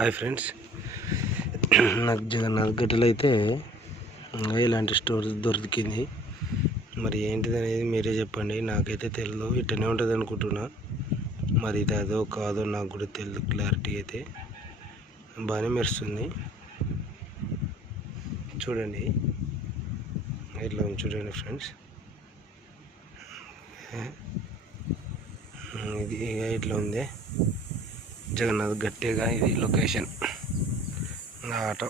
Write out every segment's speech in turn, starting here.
Hi friends, నాకు జగన్నాథ్ గడ్డలు అయితే ఇలాంటి స్టోరేజ్ దొరికింది. మరి ఏంటిది అనేది మీరే చెప్పండి. నాకైతే తెలియదు, ఇట్టనే ఉంటుంది అనుకుంటున్నా. మరి ఇది అదో కాదో నాకు కూడా తెలియదు. క్లారిటీ అయితే బాగానే మెరుస్తుంది. చూడండి, ఇట్లా ఉంది చూడండి ఫ్రెండ్స్. ఇది ఇట్లా ఉంది జగన్నాథ్ గట్టిగా. ఇది లొకేషన్ ఆటో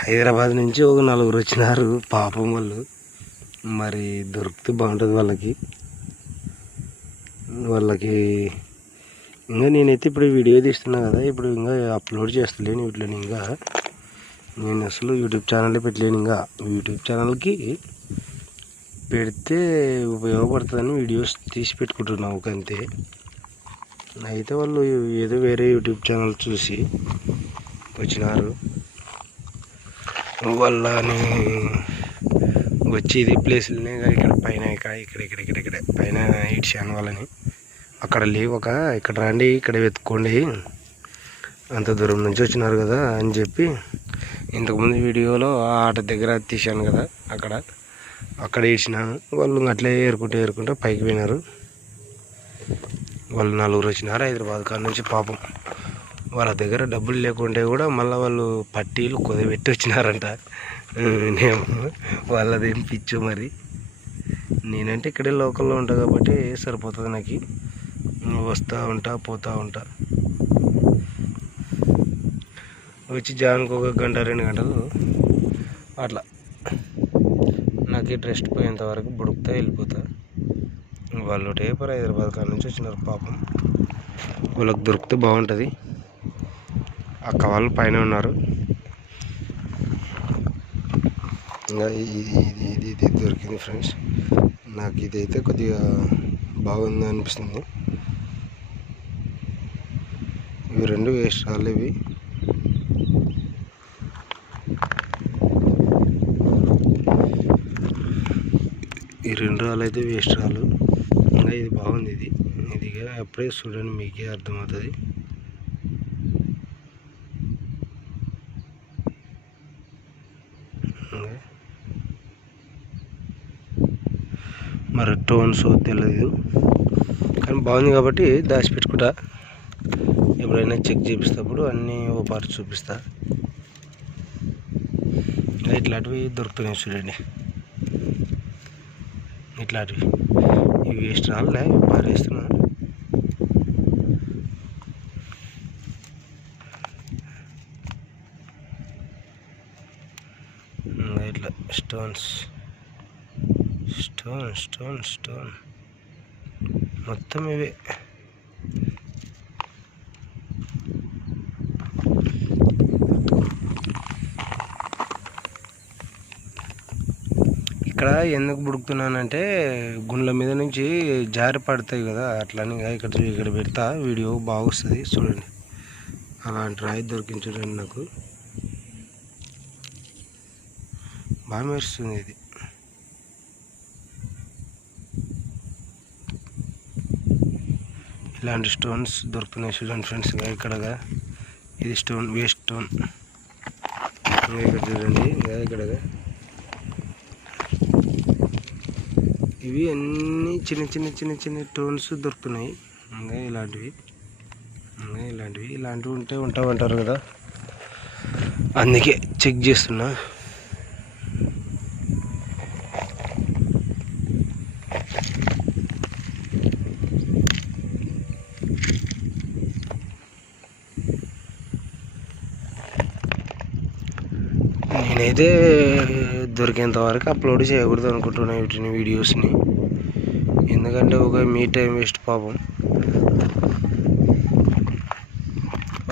హైదరాబాద్ నుంచి ఒక 4 వచ్చినారు పాపం వాళ్ళు. మరి దొరికితే బాగుంటుంది వాళ్ళకి. ఇంకా నేనైతే ఇప్పుడు వీడియో తీస్తున్నా కదా, ఇప్పుడు ఇంకా అప్లోడ్ చేస్తలేను వీటిని. ఇంకా నేను అసలు యూట్యూబ్ ఛానల్ పెట్టలేను. ఇంకా యూట్యూబ్ ఛానల్కి పెడితే ఉపయోగపడుతుందని వీడియోస్ తీసి పెట్టుకుంటున్నావు అంతే. అయితే వాళ్ళు ఏదో వేరే యూట్యూబ్ ఛానల్ చూసి వచ్చినారు. వాళ్ళని వచ్చి ఇది ప్లేసులనే ఇక్కడ పైన ఇక్కడ పైన ఇడ్చాను వాళ్ళని. అక్కడ లేవక ఇక్కడ రండి, ఇక్కడ వెతుక్కోండి, అంత దూరం నుంచి వచ్చినారు కదా అని చెప్పి ఇంతకుముందు వీడియోలో ఆట దగ్గర తీశాను కదా, అక్కడ ఇడ్చినాను. వాళ్ళు అట్లే ఏరుకుంటూ పైకి పోయినారు. వాళ్ళు 4 వచ్చినారు హైదరాబాద్ కాడ నుంచి. పాపం వాళ్ళ దగ్గర డబ్బులు లేకుంటే కూడా మళ్ళీ వాళ్ళు పట్టీలు కుదబెట్టి వచ్చినారంట. నేను వాళ్ళదేం పిచ్చు. మరి నేనంటే ఇక్కడే లోకల్లో ఉంటా కాబట్టి సరిపోతుంది నాకు. వస్తూ ఉంటా పోతూ ఉంటా. వచ్చి జాన్కి 1 గంట 2 గంటలు అట్లా నాకు రెస్ట్ పోయేంత వరకు బుడుకుతా వెళ్ళిపోతా. వాళ్ళు టేపర్ హైదరాబాద్ కాడ నుంచి వచ్చినారు. పాపం వాళ్ళకి దొరికితే బాగుంటుంది. అక్క వాళ్ళు పైన ఉన్నారు. ఇంకా ఇది దొరికింది ఫ్రెండ్స్. నాకు ఇదైతే కొద్దిగా బాగుంది అనిపిస్తుంది. ఇవి 2 వేస్ట్ రాళ్ళు. ఇవి ఈ 2 రాళ్ళు అయితే వేస్ట్ రాళ్ళు. ఇంకా ఇది బాగుంది. ఇది అప్పుడే చూడండి, మీకే అర్థమవుతుంది. మరి టోన్స్ తెలియదు కానీ బాగుంది కాబట్టి దాచిపెట్టుకుంటా. ఎప్పుడైనా చెక్ చేపిస్తప్పుడు అన్నీ ఓ పార్ట్ చూపిస్తా. ఇట్లాంటివి దొరుకుతున్నాయి చూడండి. ఇట్లాంటివి ఇవి వేస్ట్ రాలే, పారేస్తున్నా. ఇట్లా స్టోన్ మొత్తం ఇవే. ఇక్కడ ఎందుకు బుడుకుతున్నానంటే గుండ్ల మీద నుంచి జారి పడతాయి కదా, అట్లని ఇక్కడ పెడతా. వీడియో బాగా వస్తుంది చూడండి. అలాంటి రాయి దొరికింది చూడండి. నాకు బాగా మెరుస్తుంది. ఇది ఇలాంటి స్టోన్స్ దొరుకుతున్నాయి చూడండి ఫ్రెండ్స్. ఇక్కడగా ఇది స్టోన్, వేస్ట్ స్టోన్. ఇక్కడ చూడండి, ఇక్కడగా ఇవి అన్నీ చిన్న స్టోన్స్ దొరుకుతున్నాయి. ఇంకా ఇలాంటివి ఉంటారు కదా, అందుకే చెక్ చేస్తున్నా. నేనైతే దొరికేంత వరకు అప్లోడ్ చేయకూడదు అనుకుంటున్నాను వీటిని, వీడియోస్ని. ఎందుకంటే ఒక మీ టైం వేస్ట్. పాపం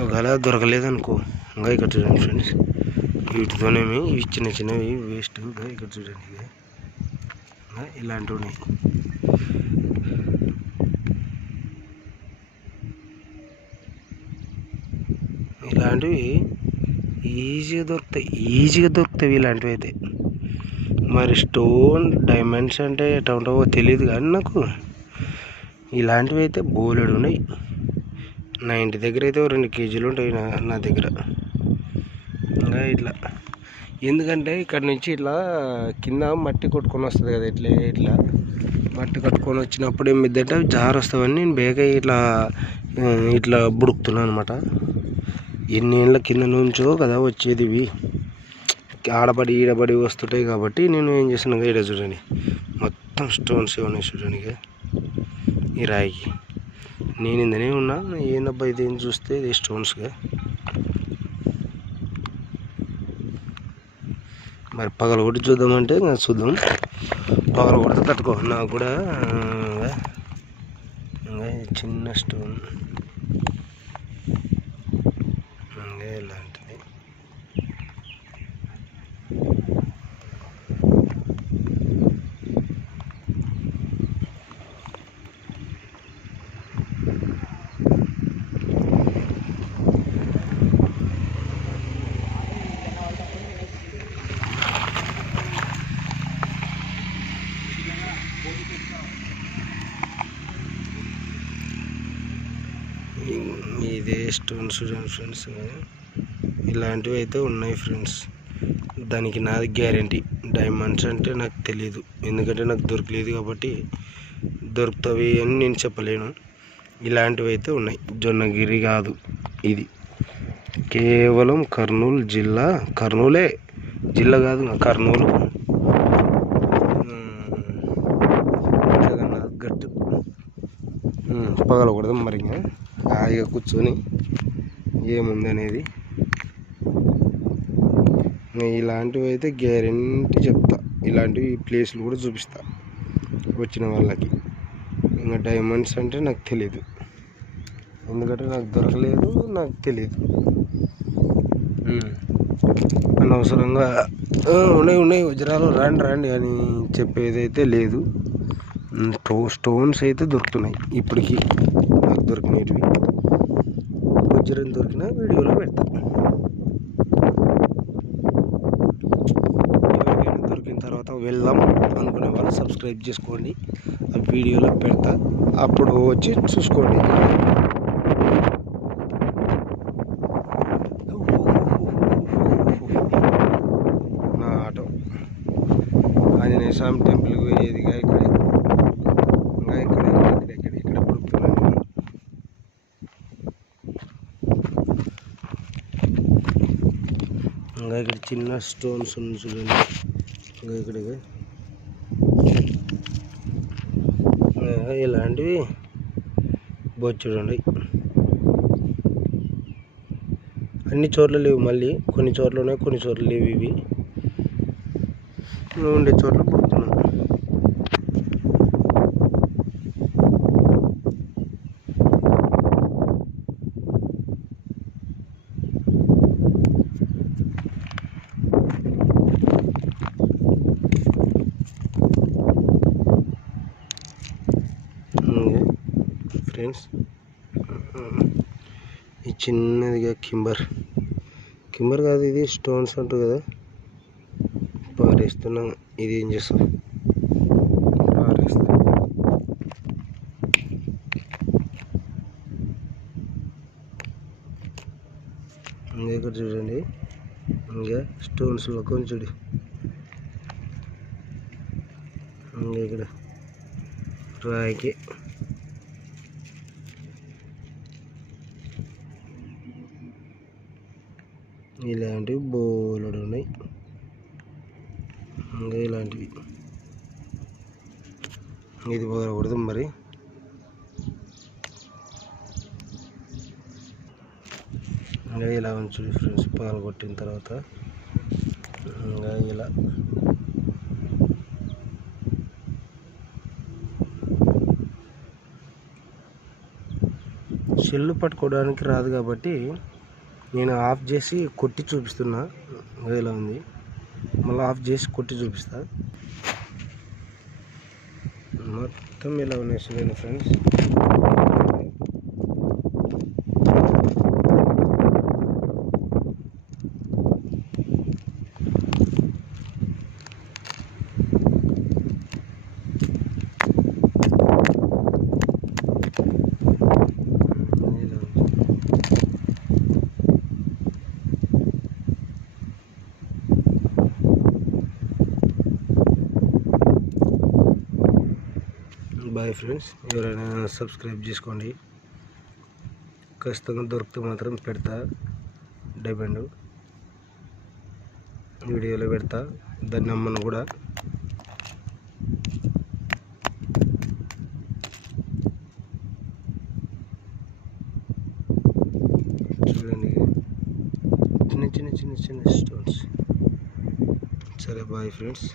ఒకవేళ దొరకలేదనుకో, ఇంకా ఇక్కడ చూడండి ఫ్రెండ్స్, వీటితోనేమి ఇవి చిన్నవి వేస్ట్. ఇక్కడ చూడండి, ఇలాంటివి ఉన్నాయి. ఇలాంటివి ఈజీగా దొరుకుతాయి ఇలాంటివి అయితే. మరి స్టోన్ డైమండ్స్ అంటే ఎట్లా ఉంటావో తెలియదు కానీ నాకు ఇలాంటివి అయితే బోలెడు ఉన్నాయి. నా ఇంటి దగ్గర అయితే 2 కేజీలు ఉంటాయి నా దగ్గర. ఇంకా ఇట్లా ఎందుకంటే ఇక్కడ నుంచి ఇట్లా కింద మట్టి కొట్టుకొని వస్తుంది కదా, ఇట్లా మట్టి కట్టుకొని వచ్చినప్పుడు ఏమిద్దంటే జారు వస్తావని నేను బేగా ఇట్లా బుడుకుతున్నాను అనమాట. ఎన్ని ఏళ్ళ కింద నుంచో కదా వచ్చేది, ఇవి ఆడబడి ఈడబడి వస్తుంటాయి కాబట్టి నేను ఏం చేసిన ఈడ చూడండి మొత్తం స్టోన్స్ ఉన్నాయి చూడండి. ఈ రాయికి నేను ఇందనే ఉన్నా, ఏందబ్బా ఇది ఏం చూస్తే ఇది స్టోన్స్గా. మరి పగల కొట్టి చూద్దామంటే చూద్దాం, పగల కొడితే తట్టుకో. నాకు కూడా ఇంకా చిన్న స్టోన్ ఇంకా ఇలాంటిది. ఇదే స్టోన్స్ చూడండి ఫ్రెండ్స్, ఇలాంటివి అయితే ఉన్నాయి ఫ్రెండ్స్. దానికి నాది గ్యారంటీ. డైమండ్స్ అంటే నాకు తెలియదు, ఎందుకంటే నాకు దొరకలేదు కాబట్టి దొరుకుతాయి అని నేను చెప్పలేను. ఇలాంటివి అయితే ఉన్నాయి. జొన్నగిరి కాదు ఇది, కేవలం కర్నూలు జిల్లా. కర్నూలే జిల్లా కాదు, కర్నూలు జగన్నాథ్ గట్టు. పగలకూడదు మరి, ఇంకా హాయిగా కూర్చొని ఏముంది అనేది. ఇలాంటివి అయితే గ్యారెంటీ చెప్తా, ఇలాంటివి ప్లేస్లు కూడా చూపిస్తా వచ్చిన వాళ్ళకి. ఇంకా డైమండ్స్ అంటే నాకు తెలీదు, ఎందుకంటే నాకు దొరకలేదు, నాకు తెలీదు. అనవసరంగా ఉన్నాయి వజ్రాలు రండి అని చెప్పేదైతే లేదు. స్టోన్స్ అయితే దొరుకుతున్నాయి ఇప్పటికీ, నాకు దొరికినవి. వజ్రం దొరికిన వీడియోలో పెడతా. ఎవరికైనా దొరికిన తర్వాత వెళ్దాం అనుకునే వాళ్ళు సబ్స్క్రైబ్ చేసుకోండి, ఆ వీడియోలో పెడతా, అప్పుడు వచ్చి చూసుకోండి. నా ఆటో ఆంజనేయ స్వామి టెంపుల్కి పోయేదిగా ఇక్కడ పుడుతున్నాను. ఇంకా ఇక్కడ చిన్న స్టోన్స్ ఉంది చూడండి. ఇంకా ఇక్కడ ఇలాంటివి బొచ్చుడండి. అన్ని చోట్ల లేవు, మళ్ళీ కొన్ని చోట్ల ఉన్నాయి, కొన్ని చోట్ల లేవు. ఇవి ఉండే చోట్ల పుడుతున్నాం. ఫ్రెండ్స్ ఈ చిన్నదిగా కింబర్ కాదు, ఇది స్టోన్స్ అంటారు కదా, పారేస్తున్నాం. ఇది ఏం చేస్తాం, పారేస్తాం. ఇంకా ఇక్కడ చూడండి, ఇంకా స్టోన్స్ కొంచెం చూడు, ఇంకా ఇక్కడ రాయికి ఇలాంటివి బోలెడు ఉన్నాయి. ఇంకా ఇలాంటివి ఇది పగలకూడదు మరి. ఇంకా ఇలా ఉంచు ఫ్రెండ్స్, పగల కొట్టిన తర్వాత ఇంకా ఇలా చెల్లు పట్టుకోవడానికి రాదు కాబట్టి నేను ఆఫ్ చేసి కొట్టి చూపిస్తున్నా. ఇలా ఉంది, మళ్ళీ ఆఫ్ చేసి కొట్టి చూపిస్తా. మొత్తం ఇలా ఉన్నాయి చూడండి ఫ్రెండ్స్. ఇలా ఉంది. Bye friends. ఎవరైనా సబ్స్క్రైబ్ చేసుకోండి. ఖచ్చితంగా దొరికితే మాత్రం పెడతా, డైమండ్ వీడియోలో పెడతా. దాన్ని అమ్మను కూడా. చూడండి, చిన్న చిన్న చిన్న చిన్న స్టోన్స్. సరే బాయ్ ఫ్రెండ్స్.